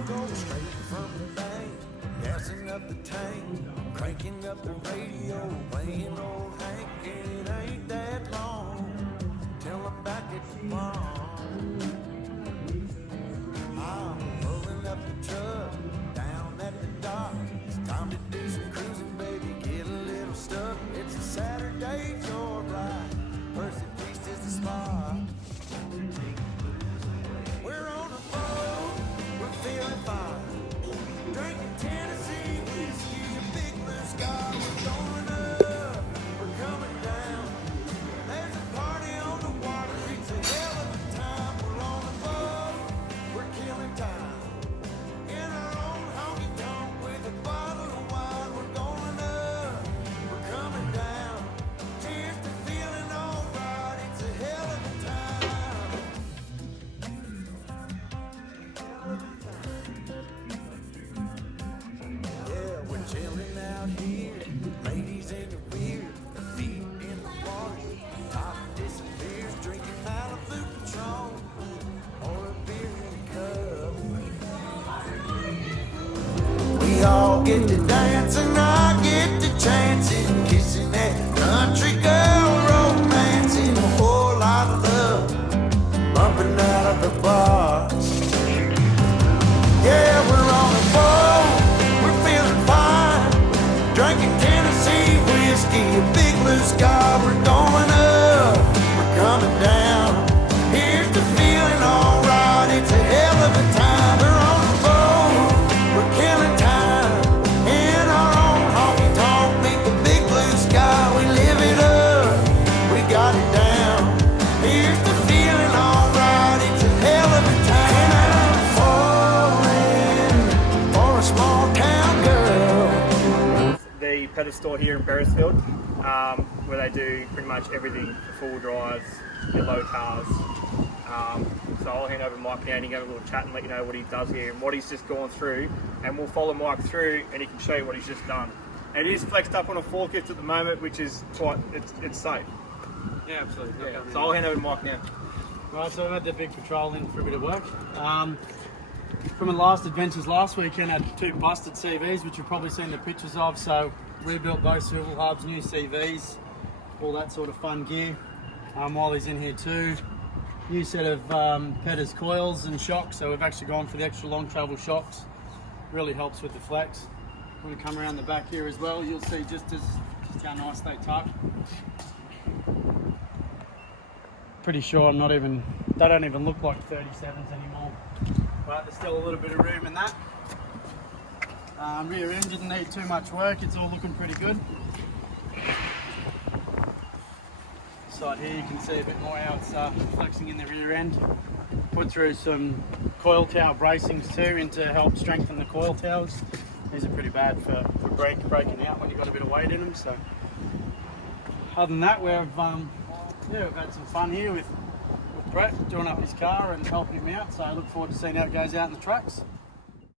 I go straight from the bank, gassing up the tank, cranking up the radio, playing old Hank. It ain't that long till I'm back at the farm. I'm pulling up the truck down at the dock. It's time to do some cruising, baby, get a little stuck. It's a Saturday joyride, Percy Beast is the spot. We're on a boat, we're feeling fine, drinking Tennessee whiskey, a big blue sky. We're going up, we're coming down. There's a party on the water, it's a hell of a time. We're on a boat, we're killing time, in our own honky tonk with a bottle of wine. We're going up, we're coming down. Cheers to feeling alright, it's a hell of a time. Yeah, we're chilling out here, ladies in the rear, feet in the water, top disappears, drinking Malibu Patron, or a beer in a cup. We all get to dance and I get to chancing, kissing that country girl, romancing, a whole lot of love, bumping out of the bar. Yeah, we're on a boat, we're feeling fine, drinking Tennessee whiskey, a big blue sky. We're going up, we're coming down. Here's the feeling alright, it's a hell of a time. We're on a boat, we're killing time, in our own honky tonk, meet the big blue sky. We live it up, we got it down. Here's the feeling alright, it's a hell of a time. And I'm falling for a small town girl. The Pedders store here in Beresfield, where they do pretty much everything for full drives, your low cars. So I'll hand over to Mike now and he can have a little chat and let you know what he does here and what he's just gone through, and we'll follow Mike through and he can show you what he's just done. And it is flexed up on a forklift at the moment, which is quite, it's safe. Yeah, absolutely. Yeah. So I'll hand over to Mike now. Right, so I've had the big patrol in for a bit of work. From the last adventures last weekend, I had 2 busted CVs, which you've probably seen the pictures of. So rebuilt those swivel hubs, new CVs, all that sort of fun gear. While he's in here too, new set of Pedders coils and shocks. So we've actually gone for the extra long travel shocks. Really helps with the flex. When we come around the back here as well, you'll see just how nice they tuck. Pretty sure they don't even look like 37s anymore. But there's still a little bit of room in that. Rear end didn't need too much work, it's all looking pretty good. Side here you can see a bit more how it's flexing in the rear end. Put through some coil tower bracings too to help strengthen the coil towers. These are pretty bad for breaking out when you've got a bit of weight in them. So other than that, we've had some fun here with Brett doing up his car and helping him out. So I look forward to seeing how it goes out in the trucks.